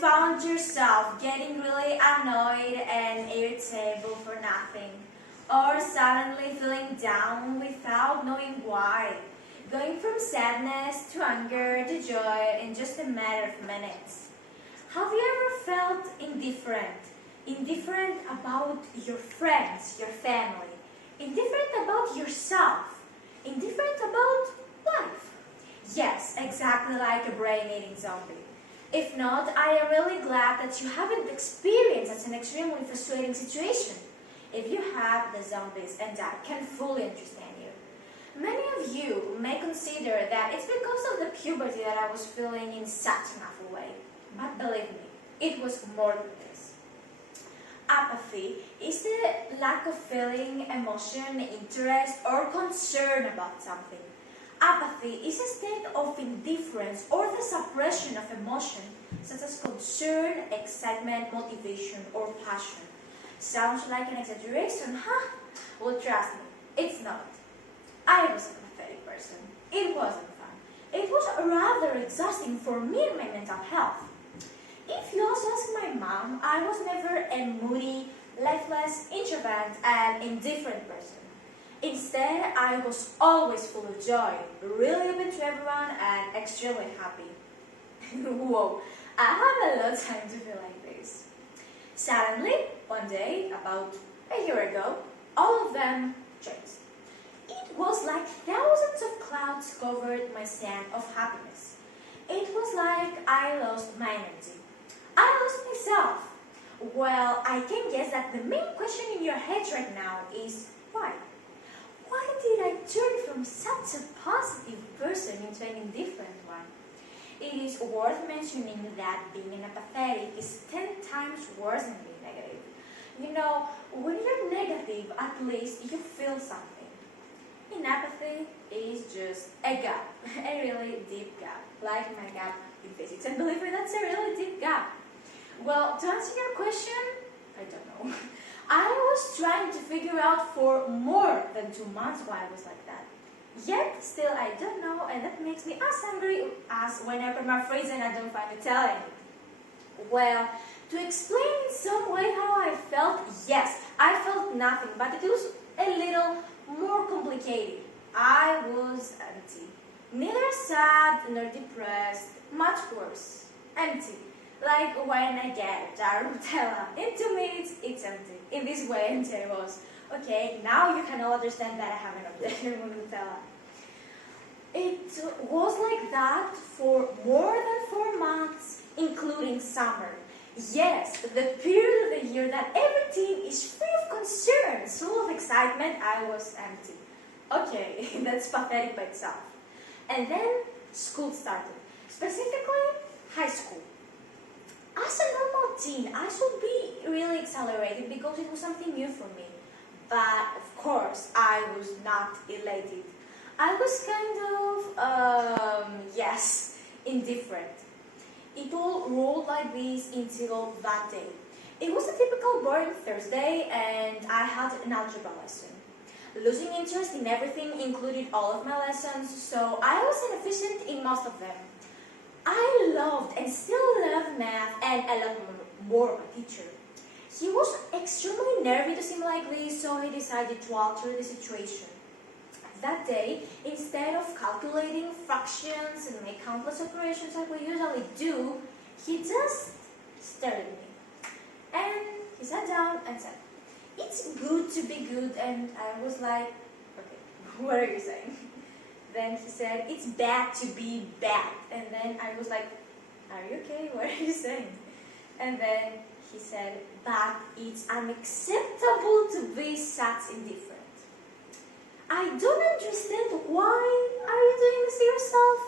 found yourself getting really annoyed and irritable for nothing? Or suddenly feeling down without knowing why? Going from sadness to anger to joy in just a matter of minutes? Have you ever felt indifferent? Indifferent about your friends, your family? Indifferent about yourself? Indifferent about life? Yes, exactly like a brain-eating zombie. If not, I am really glad that you haven't experienced such an extremely frustrating situation. If you have, the zombies and I can fully understand you. Many of you may consider that it's because of the puberty that I was feeling in such an awful way. But believe me, it was more than this. Apathy is the lack of feeling, emotion, interest, or concern about something. Apathy is a state of indifference or the suppression of emotion, such as concern, excitement, motivation, or passion. Sounds like an exaggeration, huh? Well, trust me, it's not. I was a pathetic person. It wasn't fun. It was rather exhausting for me and my mental health. If you also ask my mom, I was never a moody, lifeless, introvert, and indifferent person. Instead, I was always full of joy, really open to everyone, and extremely happy. Whoa, I have a lot of time to feel like this. Suddenly, one day, about a year ago, all of them changed. It was like thousands of clouds covered my sand of happiness. It was like I lost my energy. I lost myself. Well, I can guess that the main question in your head right now is why? Why did I turn from such a positive person into an indifferent one? It is worth mentioning that being an apathetic is 10 times worse than being negative. You know, when you're negative, at least you feel something. In apathy, it's just a gap, a really deep gap, like my gap in physics. And believe me, that's a really deep gap. Well, to answer your question, I don't know. I was trying to figure out for more than 2 months why I was like that. Yet, still, I don't know, and that makes me as angry as when I paraphrase and I don't find it telling it. Well, to explain in some way how I felt, yes, I felt nothing, but it was a little more complicated. I was empty. Neither sad nor depressed, much worse. Empty. Like when I get a jar of Nutella. In 2 minutes, it's empty. In this way, and there was. Okay, now you can all understand that I have an obsession with Nutella. It was like that for more than 4 months, including summer. Yes, the period of the year that everything is free of concerns, full of excitement, I was empty. Okay, that's pathetic by itself. And then school started, specifically high school. As a normal teen, I should be really exhilarated because it was something new for me. But, of course, I was not elated. I was kind of, yes, indifferent. It all rolled like this until that day. It was a typical boring Thursday and I had an algebra lesson. Losing interest in everything included all of my lessons, so I was inefficient in most of them. I loved and still love math and a lot more my teacher. He was extremely nervy to seem like this, so he decided to alter the situation. That day, instead of calculating fractions and make countless operations like we usually do, he just stared at me. And he sat down and said, "It's good to be good," and I was like, okay, what are you saying? Then he said, "It's bad to be bad." And then I was like, are you okay? What are you saying? And then he said, "But it's unacceptable to be such indifferent." I don't understand why are you doing this to yourself?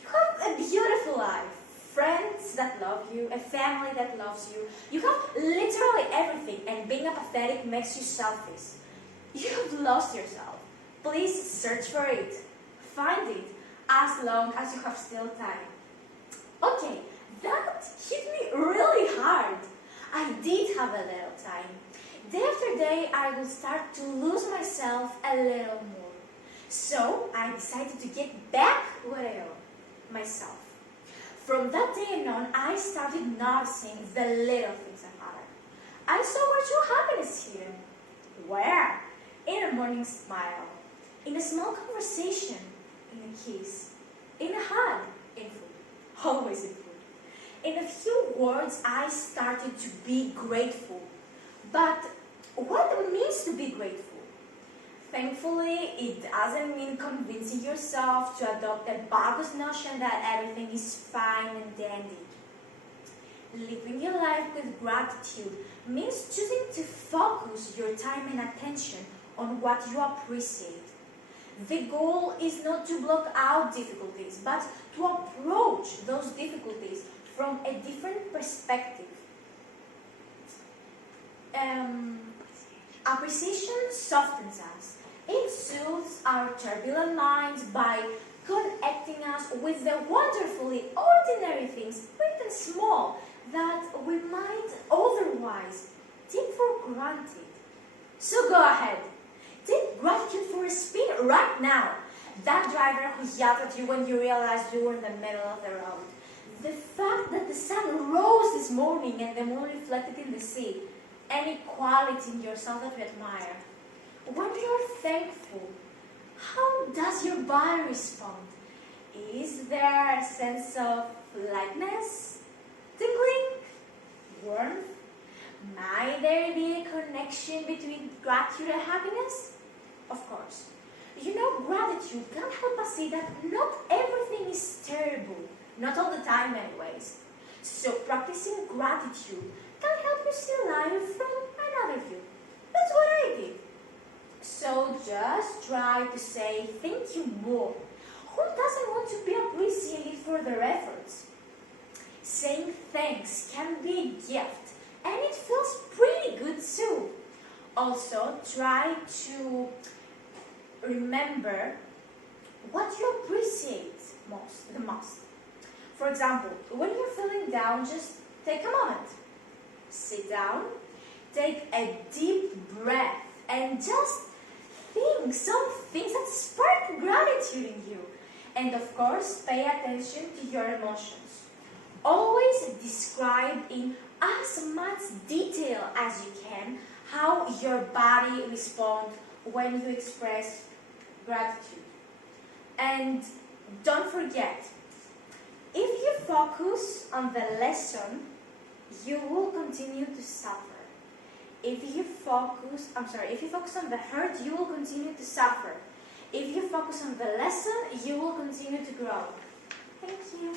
You have a beautiful life, friends that love you, a family that loves you. You have literally everything, and being apathetic makes you selfish. You have lost yourself. Please search for it. Find it as long as you have still time. Okay, that hit me really hard. I did have a little time. Day after day, I would start to lose myself a little more. So, I decided to get back what I own, myself. From that day on, I started noticing the little things that matter. I saw virtual happiness hidden. Where? In a morning smile, in a small conversation, in a kiss, in a hug, in food, always in food. In a few words, I started to be grateful. But what it means to be grateful? Thankfully, it doesn't mean convincing yourself to adopt a bogus notion that everything is fine and dandy. Living your life with gratitude means choosing to focus your time and attention on what you appreciate. The goal is not to block out difficulties, but to approach those difficulties from a different perspective. Appreciation softens us. It soothes our turbulent minds by connecting us with the wonderfully ordinary things, big and small, that we might otherwise take for granted. So go ahead. Take gratitude for a spin right now. That driver who yelled at you when you realized you were in the middle of the road. The fact that the sun rose this morning and the moon reflected in the sea. Any quality in yourself that you admire. When you're thankful, how does your body respond? Is there a sense of lightness, tingling, warmth? Might there be a connection between gratitude and happiness? Of course. You know, gratitude can help us see that not everything is terrible. Not all the time anyways. So practicing gratitude can help you see life from another view. That's what I did. So just try to say thank you more. Who doesn't want to be appreciated for their efforts? Saying thanks can be a gift, and it feels pretty good too. Also, try to remember what you appreciate the most. For example, when you're feeling down, just take a moment. Sit down, take a deep breath, and just think some things that spark gratitude in you. And of course, pay attention to your emotions. Always describe in as much detail as you can how your body responds when you express gratitude. And don't forget, if you focus on the lesson, you will continue to suffer. If you focus on the hurt, you will continue to suffer. If you focus on the lesson, you will continue to grow. Thank you.